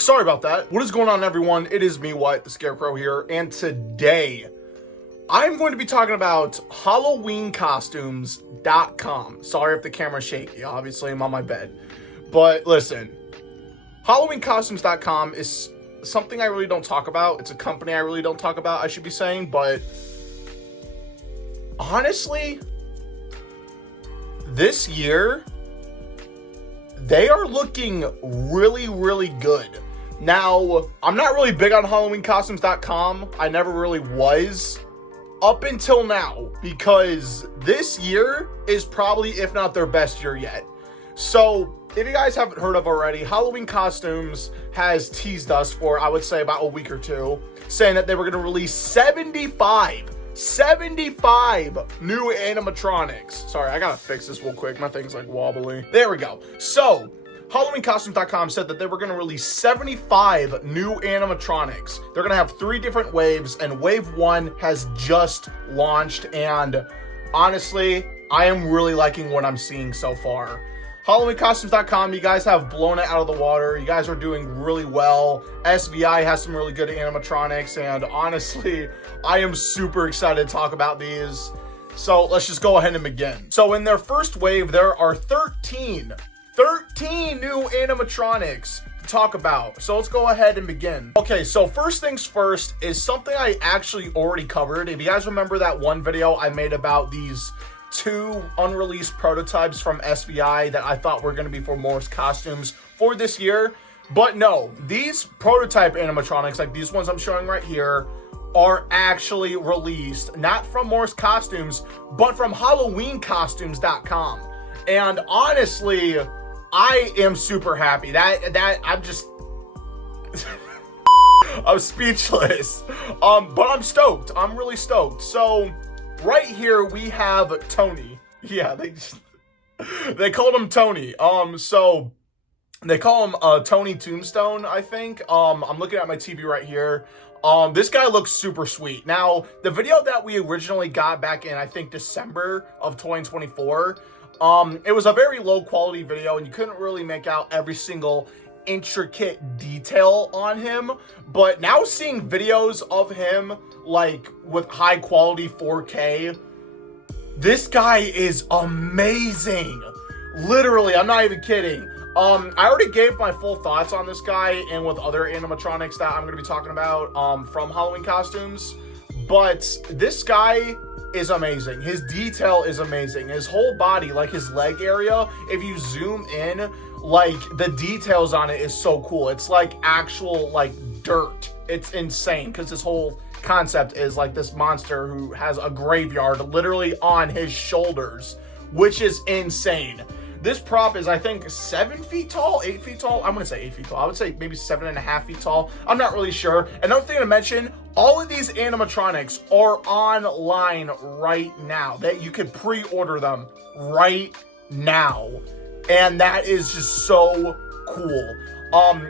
Sorry about that. What is going on, everyone? It is me, White, the Scarecrow here, and today I'm going to be talking about HalloweenCostumes.com. Sorry if the camera's shaky. Obviously, I'm on my bed. But listen, HalloweenCostumes.com is something I really don't talk about. It's a company I really don't talk about, I should be saying. But honestly, this year, they are looking really, really good. Now, I'm not really big on HalloweenCostumes.com. I never really was up until now, because this year is probably, if not their best year yet. So, if you guys haven't heard of already, Halloween Costumes has teased us for, I would say, about a week or two, saying that they were going to release 75 new animatronics. Sorry, I gotta fix this real quick. My thing's like wobbly. There we go. So, HalloweenCostumes.com said that they were going to release 75 new animatronics. They're going to have 3 different waves, and wave 1 has just launched, and honestly, I am really liking what I'm seeing so far. HalloweenCostumes.com, you guys have blown it out of the water. You guys are doing really well. SVI has some really good animatronics, and honestly, I am super excited to talk about these. So let's just go ahead and begin. So in their first wave, there are 13 new animatronics to talk about. So let's go ahead and begin. Okay, so first things first is something I actually already covered. If you guys remember that one video I made about these 2 unreleased prototypes from SVI that I thought were going to be for Morris Costumes for this year. But no, these prototype animatronics, like these ones I'm showing right here, are actually released, not from Morris Costumes, but from HalloweenCostumes.com. And honestly, I am super happy. I'm just I'm speechless. But I'm stoked. I'm really stoked. So right here we have Tony. Yeah, they called him Tony. So they call him Tony Tombstone, I think. I'm looking at my TV right here. This guy looks super sweet. Now, the video that we originally got back in, I think, December of 2024, it was a very low quality video, and you couldn't really make out every single intricate detail on him. But now seeing videos of him, like, with high quality 4K, this guy is amazing. Literally, I'm not even kidding. I already gave my full thoughts on this guy and with other animatronics that I'm going to be talking about from Halloween Costumes. But this guy is amazing. His detail is amazing. His whole body, like his leg area, if you zoom in, like the details on it is so cool. It's like actual like dirt. It's insane, because this whole concept is like this monster who has a graveyard literally on his shoulders, which is insane. This prop is, I think, 7 feet tall, 8 feet tall. I'm going to say 8 feet tall. I would say maybe 7.5 feet tall. I'm not really sure. Another thing to mention, all of these animatronics are online right now. That you could pre-order them right now. And that is just so cool.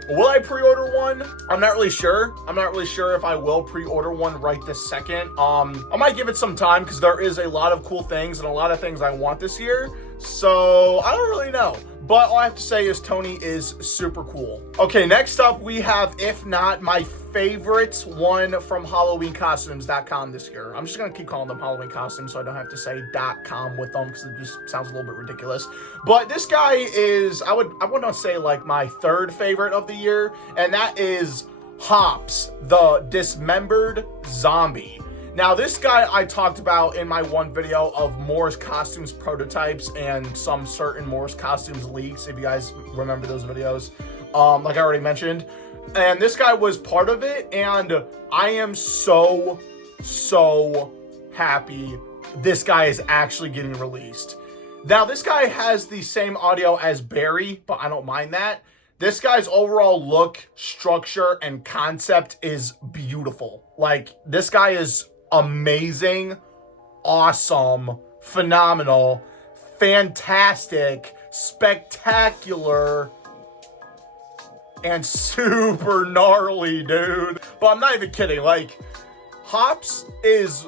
Will I pre-order one? I'm not really sure. I'm not really sure if I will pre-order one right this second. I might give it some time, because there is a lot of cool things and a lot of things I want this year. So I don't really know. But all I have to say is Tony is super cool. Okay, next up we have, if not my favorite one from HalloweenCostumes.com this year. I'm just going to keep calling them Halloween Costumes so I don't have to say .com with them, because it just sounds a little bit ridiculous. But this guy is, I would not say like my third favorite of the year, and that is Hops, the dismembered zombie. Now, this guy I talked about in my one video of Morris Costumes prototypes and some certain Morris Costumes leaks, if you guys remember those videos, like I already mentioned. And this guy was part of it, and I am so happy this guy is actually getting released. Now, this guy has the same audio as Barry, but I don't mind that. This guy's overall look, structure, and concept is beautiful. Like, this guy is amazing, awesome, phenomenal, fantastic, spectacular, and super gnarly, dude. But I'm not even kidding. Like, Hops is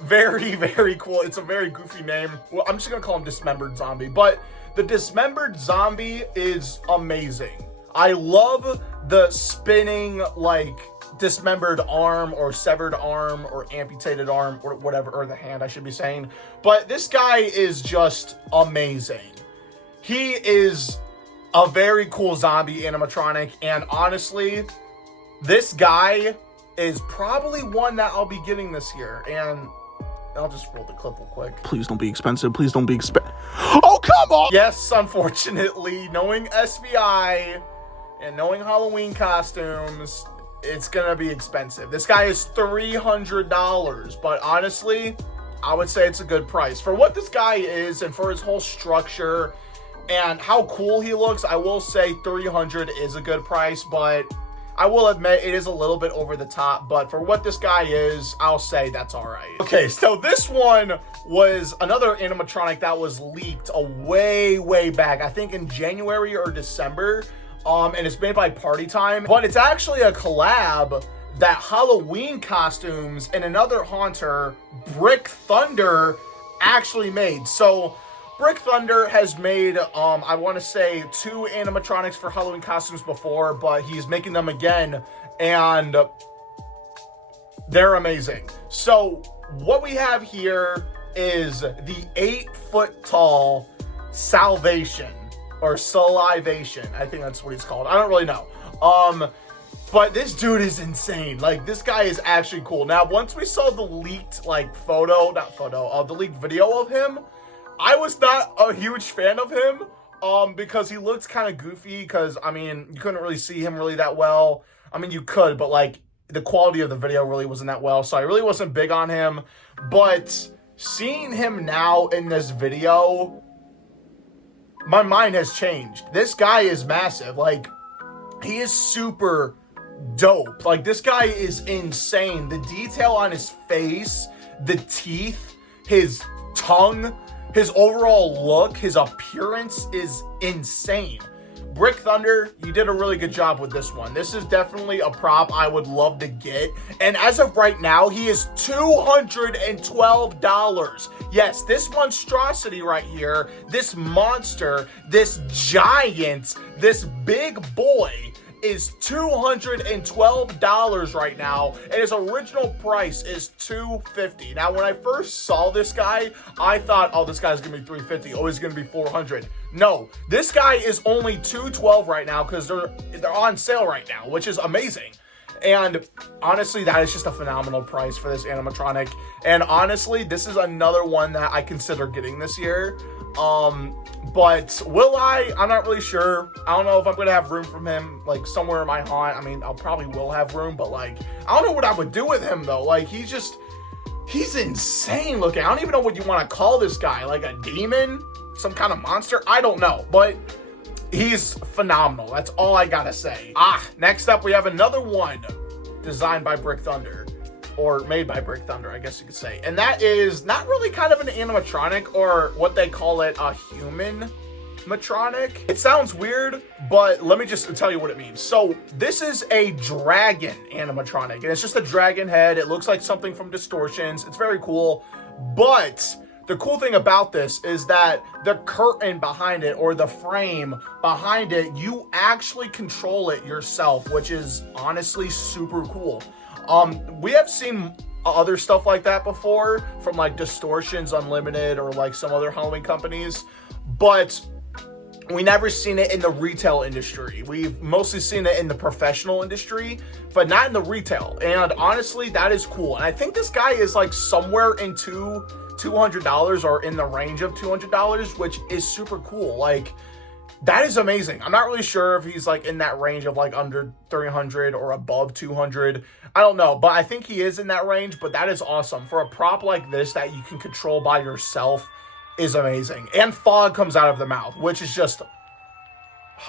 very, very cool. It's a very goofy name. Well, I'm just gonna call him Dismembered Zombie, but the Dismembered Zombie is amazing. I love the spinning, like, dismembered arm or severed arm or amputated arm or whatever, or the hand I should be saying. But this guy is just amazing. He is a very cool zombie animatronic, and honestly, this guy is probably one that I'll be getting this year. And I'll just roll the clip real quick. Please don't be expensive. Please don't be expensive. Oh, come on! Yes, unfortunately, knowing SVI and knowing Halloween costumes, it's gonna be expensive. This guy is $300, but honestly, I would say it's a good price. For what this guy is and for his whole structure and how cool he looks, I will say $300 is a good price, but I will admit it is a little bit over the top, but for what this guy is, I'll say that's all right. Okay, so this one was another animatronic that was leaked a way back, I think in January or December, and it's made by Party Time, but it's actually a collab that Halloween Costumes and another haunter, Brick Thunder, actually made. So Brick Thunder has made, I want to say 2 animatronics for Halloween Costumes before, but he's making them again, and they're amazing. So what we have here is the 8-foot tall Salvation, or Salivation. I think that's what he's called. I don't really know. But this dude is insane. Like, this guy is actually cool. Now, once we saw the leaked, like, the leaked video of him, I was not a huge fan of him, because he looked kind of goofy, because, I mean, you couldn't really see him really that well. I mean, you could, but, like, the quality of the video really wasn't that well, so I really wasn't big on him. But seeing him now in this video, my mind has changed. This guy is massive. Like, he is super dope. Like, this guy is insane. The detail on his face, the teeth, his tongue, his overall look, his appearance is insane. Brick Thunder, you did a really good job with this one. This is definitely a prop I would love to get. And as of right now, he is $212. Yes, this monstrosity right here, this monster, this giant, this big boy is $212 right now, and his original price is $250. Now, when I first saw this guy, I thought, oh, this guy's gonna be $350. Oh, he's gonna be $400. No, this guy is only $212 right now because they're on sale right now, which is amazing. And honestly, that is just a phenomenal price for this animatronic. And honestly, this is another one that I consider getting this year. But will I? I'm not really sure. I don't know if I'm gonna have room from him, like, somewhere in my haunt. I mean, I'll probably will have room, but, like, I don't know what I would do with him, though. Like, he's insane looking. I don't even know what you want to call this guy. Like, a demon? Some kind of monster? I don't know, but he's phenomenal. That's all I gotta say. Next up, we have another one designed by Brick Thunder, or made by Brick Thunder, I guess you could say. And that is not really kind of an animatronic, or what they call it, a human-matronic. It sounds weird, but let me just tell you what it means. So this is a dragon animatronic, and it's just a dragon head. It looks like something from Distortions. It's very cool, but the cool thing about this is that the curtain behind it, or the frame behind it, you actually control it yourself, which is honestly super cool. We have seen other stuff like that before from, like, Distortions Unlimited or, like, some other Halloween companies, but we never seen it in the retail industry. We've mostly seen it in the professional industry, but not in the retail. And honestly, that is cool. And I think this guy is, like, somewhere into $200 or in the range of $200, which is super cool. Like, that is amazing. I'm not really sure if he's, like, in that range of, like, under 300 or above 200. I don't know, but I think he is in that range, but that is awesome. For a prop like this that you can control by yourself is amazing. And fog comes out of the mouth, which is just,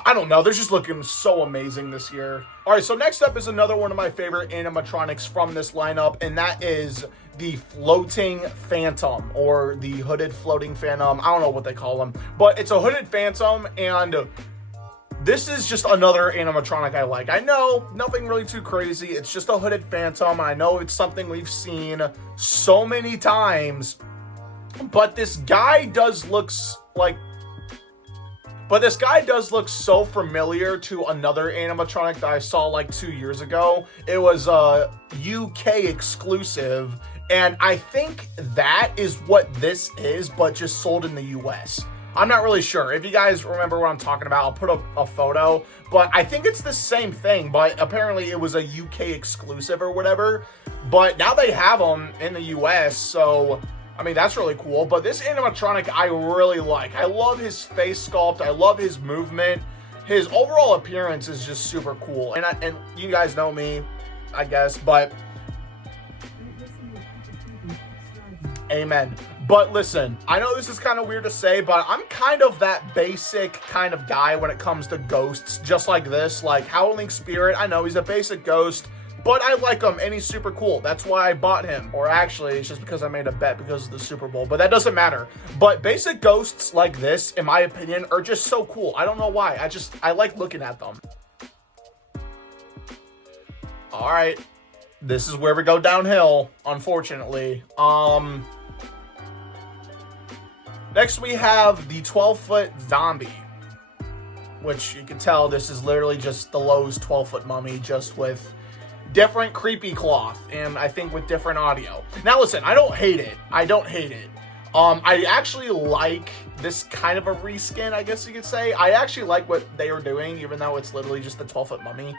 I don't know, they're just looking so amazing this year. All right, so next up is another one of my favorite animatronics from this lineup, and that is the floating phantom, or the hooded floating phantom. I don't know what they call them, but it's a hooded phantom, and this is just another animatronic I like. I know, nothing really too crazy. It's just a hooded phantom. I know it's something we've seen so many times, but this guy does looks like But this guy does look so familiar to another animatronic that I saw like 2 years ago. It was a UK exclusive, and I think that is what this is, but just sold in the US. I'm not really sure. If you guys remember what I'm talking about, I'll put up a photo. But I think it's the same thing, but apparently it was a UK exclusive or whatever. But now they have them in the US, so, I mean, that's really cool. But this animatronic I really like. I love his face sculpt. I love his movement. His overall appearance is just super cool. And you guys know me, I guess, but... Amen. But listen, I know this is kind of weird to say, but I'm kind of that basic kind of guy when it comes to ghosts, just like this. Like Howling Spirit, I know he's a basic ghost, but I like him and he's super cool. That's why I bought him. Or actually, it's just because I made a bet because of the Super Bowl, but that doesn't matter. But basic ghosts like this, in my opinion, are just so cool. I don't know why. I like looking at them. All right. This is where we go downhill, unfortunately. Next, we have the 12-foot zombie, which you can tell this is literally just the Lowe's 12-foot mummy, just with different creepy cloth, and I think with different audio. Now, listen, I don't hate it. I don't hate it. I actually like this kind of a reskin, I guess you could say. I actually like what they are doing, even though it's literally just the 12-foot mummy.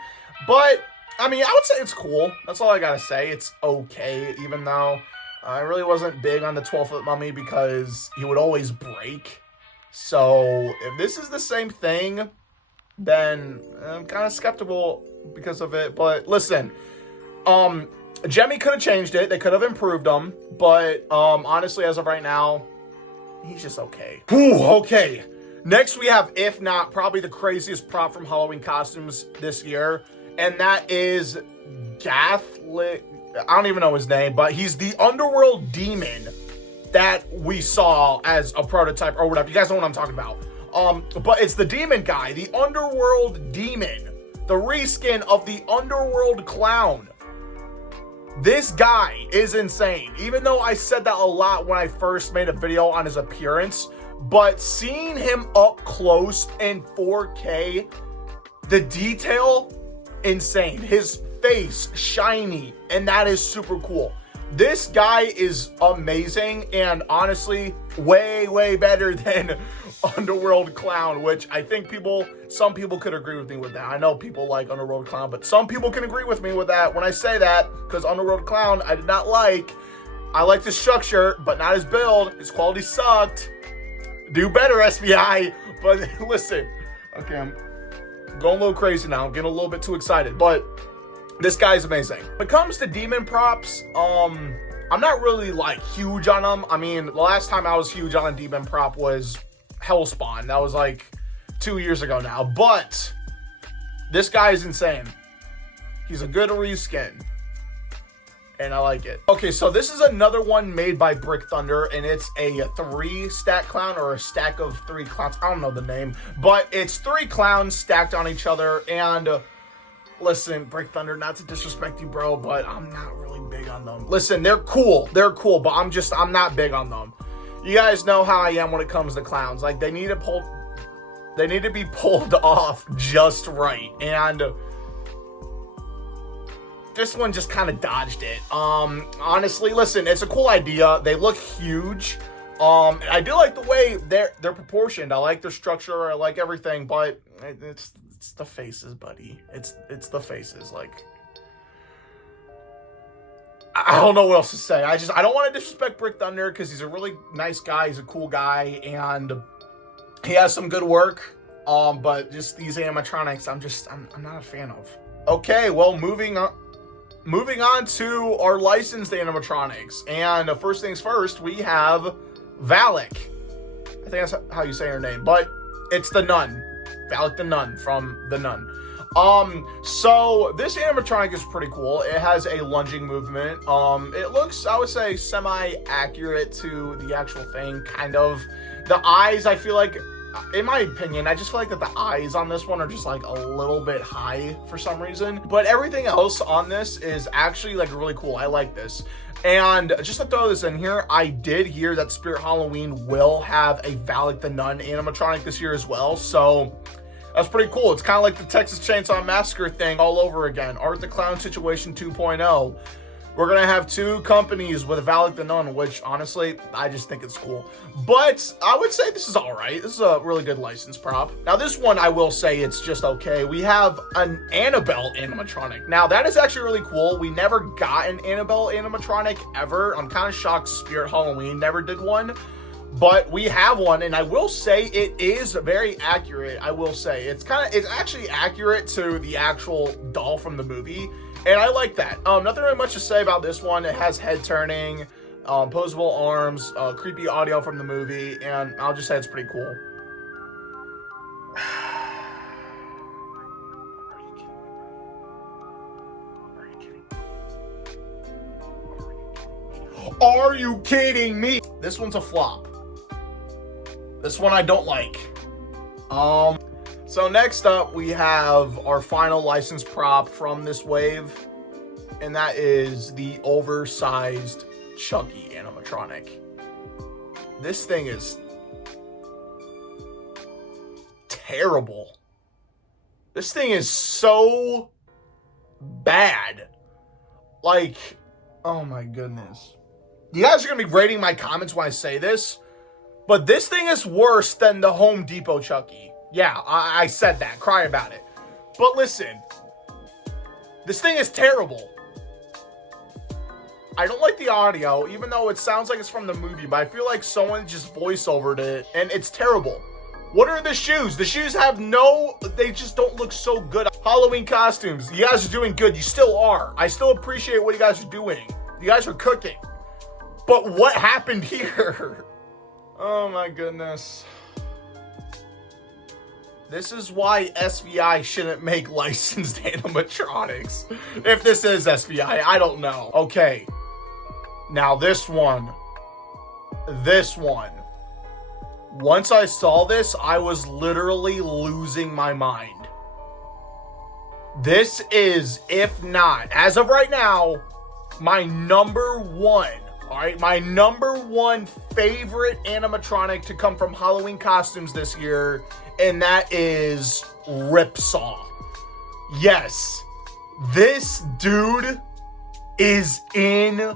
But, I mean, I would say it's cool. That's all I gotta say. It's okay, even though... I really wasn't big on the 12-foot mummy because he would always break. So, if this is the same thing, then I'm kind of skeptical because of it. But listen, Jemmy could have changed it. They could have improved him. But honestly, as of right now, he's just okay. Whew, okay. Next, we have, if not, probably the craziest prop from Halloween costumes this year. And that is Gathlick. I don't even know his name, but he's the Underworld demon that we saw as a prototype or whatever. You guys know what I'm talking about. But it's the demon guy, the Underworld demon, the reskin of the Underworld clown. This guy is insane. Even though I said that a lot when I first made a video on his appearance, but seeing him up close in 4K, the detail, insane. His face shiny, and that is super cool. This guy is amazing, and honestly way better than Underworld Clown, which I think some people could agree with me with that. I know people like Underworld Clown, but some people can agree with me with that when I say that, because Underworld Clown I did not like. I liked his structure, but not his build. His quality sucked. Do better, SBI. But listen, okay, I'm going a little crazy now. I'm getting a little bit too excited, but this guy's amazing. When it comes to demon props, I'm not really like huge on them. I mean, the last time I was huge on a demon prop was Hellspawn. That was like 2 years ago now. But this guy is insane. He's a good reskin, and I like it. Okay, so this is another one made by Brick Thunder, and it's a 3-stack clown, or a stack of 3 clowns. I don't know the name, but it's 3 clowns stacked on each other. And listen, Brick Thunder, not to disrespect you, bro, but I'm not really big on them. Listen, they're cool, but I'm not big on them. You guys know how I am when it comes to clowns. Like, they need to be pulled off just right, and this one just kind of dodged it. Honestly, listen, it's a cool idea. They look huge. I do like the way they're proportioned. I like their structure. I like everything, but it's the faces, buddy. It's the faces. Like, I don't know what else to say. I don't want to disrespect Brick Thunder because he's a really nice guy. He's a cool guy, and he has some good work. But just these animatronics, I'm not a fan of. Okay, well, moving on to our licensed animatronics. And first things first, we have Valak. I think that's how you say her name, but it's the nun. Valak the Nun from The Nun. So this animatronic is pretty cool. It has a lunging movement. It looks, I would say, semi-accurate to the actual thing, kind of. The eyes, I feel like, in my opinion, I just feel like that the eyes on this one are just like a little bit high for some reason. But everything else on this is actually like really cool. I like this. And just to throw this in here, I did hear that Spirit Halloween will have a Valak the Nun animatronic this year as well. So that's pretty cool. It's kind of like the Texas Chainsaw Massacre thing all over again. Art the Clown Situation 2.0. We're going to have 2 companies with Valak the Nun, which honestly, I just think it's cool. But I would say this is all right. This is a really good license prop. Now this one, I will say it's just okay. We have an Annabelle animatronic. Now that is actually really cool. We never got an Annabelle animatronic ever. I'm kind of shocked Spirit Halloween never did one. But we have one, and I will say it is very accurate. I will say it's actually accurate to the actual doll from the movie. And I like that. Nothing really much to say about this one. It has head turning, posable arms, creepy audio from the movie, and I'll just say it's pretty cool. Are you kidding me? This one's a flop. This one I don't like. So next up, we have our final license prop from this wave, and that is the oversized Chucky animatronic. This thing is terrible. This thing is so bad. Like, oh my goodness. You guys are going to be rating my comments when I say this, but this thing is worse than the Home Depot Chucky. Yeah, I said that. Cry about it. But listen, this thing is terrible. I don't like the audio, even though it sounds like it's from the movie, but I feel like someone just voice-overed it, and it's terrible. What are the shoes? The shoes have they just don't look so good. Halloween costumes, you guys are doing good. You still are. I still appreciate what you guys are doing. You guys are cooking. But what happened here? Oh my goodness. This is why SVI shouldn't make licensed animatronics. If this is SVI, I don't know. Okay. Now this one. Once I saw this, I was literally losing my mind. This is, if not, as of right now, my number one. Alright, my number one favorite animatronic to come from Halloween costumes this year, and that is Ripsa. Yes, this dude is insane.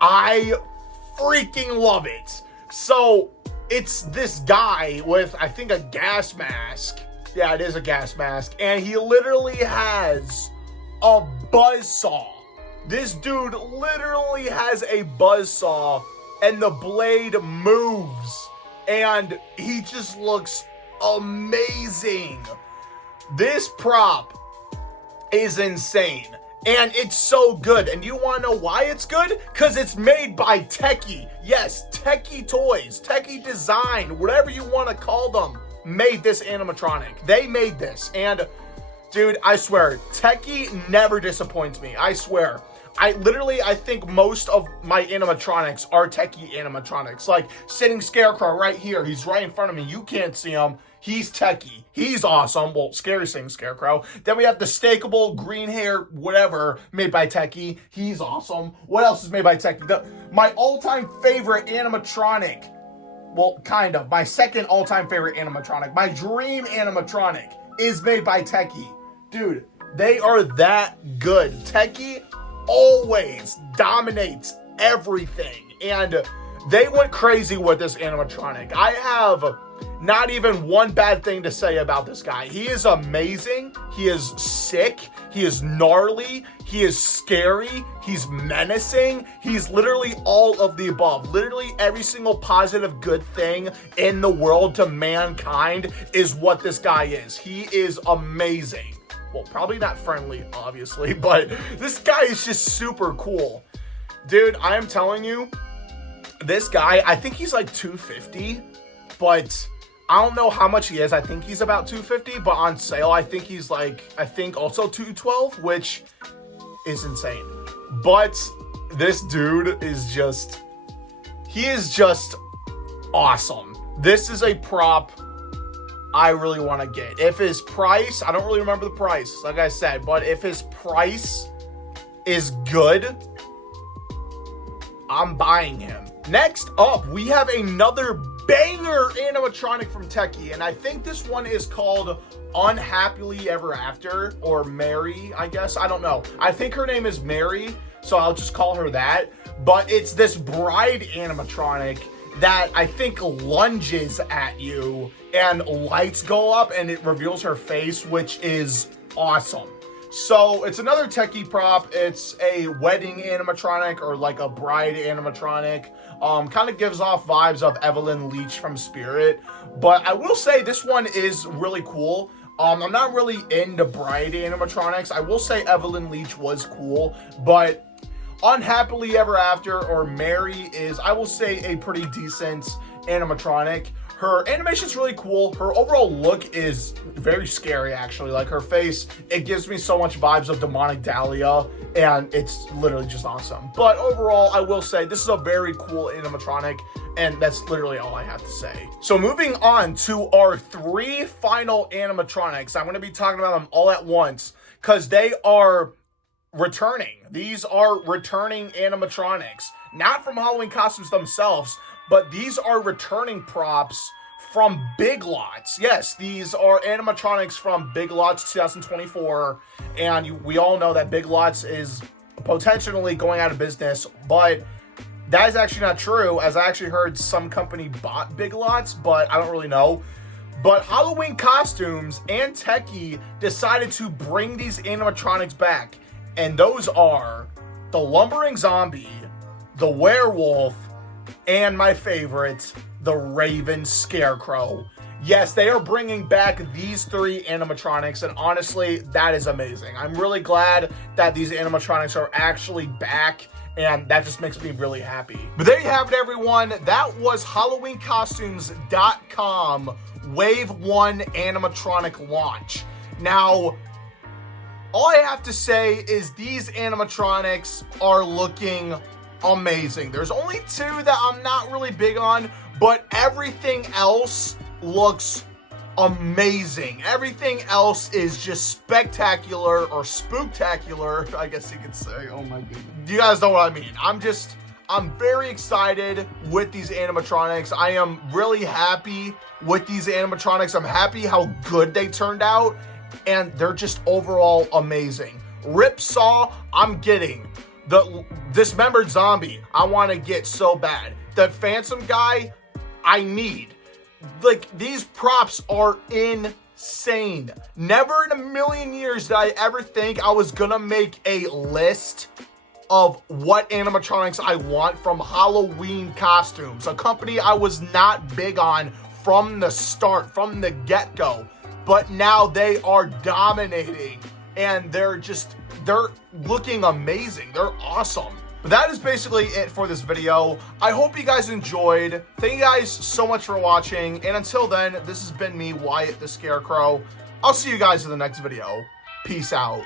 I freaking love it. So, it's this guy with, I think, a gas mask. Yeah, it is a gas mask. And he literally has a buzzsaw. This dude literally has a buzzsaw, and the blade moves, and he just looks amazing. This prop is insane, and it's so good. And you want to know why it's good? Because it's made by Techie. Yes, Techie Toys, Techie Design, whatever you want to call them, made this animatronic. They made this, and dude, I swear, Techie never disappoints me. I swear. I think most of my animatronics are Techie animatronics. Like, sitting Scarecrow right here. He's right in front of me. You can't see him. He's Techie. He's awesome. Well, scary thing Scarecrow. Then we have the stakeable green hair, whatever, made by Techie. He's awesome. What else is made by Techie? My all-time favorite animatronic. Well, kind of. My second all-time favorite animatronic. My dream animatronic is made by Techie. Dude, they are that good. Techie always dominates everything, and they went crazy with this animatronic. I have not even one bad thing to say about this guy. He is amazing. He is sick. He is gnarly. He is scary. He's menacing. He's literally all of the above. Literally every single positive good thing in the world to mankind is what this guy is. He is amazing. Well, probably not friendly, obviously, but this guy is just super cool. Dude, I am telling you, this guy, I think he's like 250, but I don't know how much he is. I think he's about 250, but on sale, I think he's like, also 212, which is insane. But this dude is just, he is just awesome. This is a prop I really want to get. If his price, I don't really remember the price, like I said, but if his price is good, I'm buying him. Next up, we have another banger animatronic from Techie, and I think this one is called Unhappily Ever After, or Mary, I guess. I don't know. I think her name is Mary, so I'll just call her that. But it's this bride animatronic that I think lunges at you, and lights go up, and it reveals her face, which is awesome. So it's another Techie prop. It's a wedding animatronic, or like a bride animatronic. Kind of gives off vibes of Evelyn Leach from Spirit. But I will say this one is really cool. I'm not really into bride animatronics. I will say Evelyn Leach was cool, but Unhappily Ever After, or Mary, is, I will say, a pretty decent animatronic. Her animation's really cool. Her overall look is very scary, actually. Like, her face, it gives me so much vibes of Demonic Dahlia, and it's literally just awesome. But overall, I will say this is a very cool animatronic, and that's literally all I have to say. So moving on to our 3 final animatronics. I'm going to be talking about them all at once, because they are returning. These are returning animatronics. Not from Halloween costumes themselves, but these are returning props from Big Lots. Yes, these are animatronics from Big Lots 2024, and we all know that Big Lots is potentially going out of business, but that is actually not true, as I actually heard some company bought Big Lots, but I don't really know. But Halloween Costumes and Techie decided to bring these animatronics back, and those are the Lumbering Zombie, the Werewolf, and my favorite, the Raven Scarecrow. Yes, they are bringing back these 3 animatronics, and honestly, that is amazing. I'm really glad that these animatronics are actually back, and that just makes me really happy. But there you have it, everyone. That was HalloweenCostumes.com Wave 1 animatronic launch. Now, all I have to say is these animatronics are looking amazing. There's only 2 that I'm not really big on, but everything else looks amazing. Everything else is just spectacular, or spooktacular, I guess you could say. Oh my goodness. You guys know what I mean. I'm very excited with these animatronics. I am really happy with these animatronics. I'm happy how good they turned out, and they're just overall amazing. Ripsaw, I'm getting. The Dismembered Zombie, I want to get so bad. The Phantom guy, I need. Like, these props are insane. Never in a million years did I ever think I was gonna make a list of what animatronics I want from Halloween Costumes, a company I was not big on from the start, from the get-go. But now they are dominating, and they're looking amazing. They're awesome. But that is basically it for this video. I hope you guys enjoyed. Thank you guys so much for watching. And until then, this has been me, Wyatt the Scarecrow. I'll see you guys in the next video. Peace out.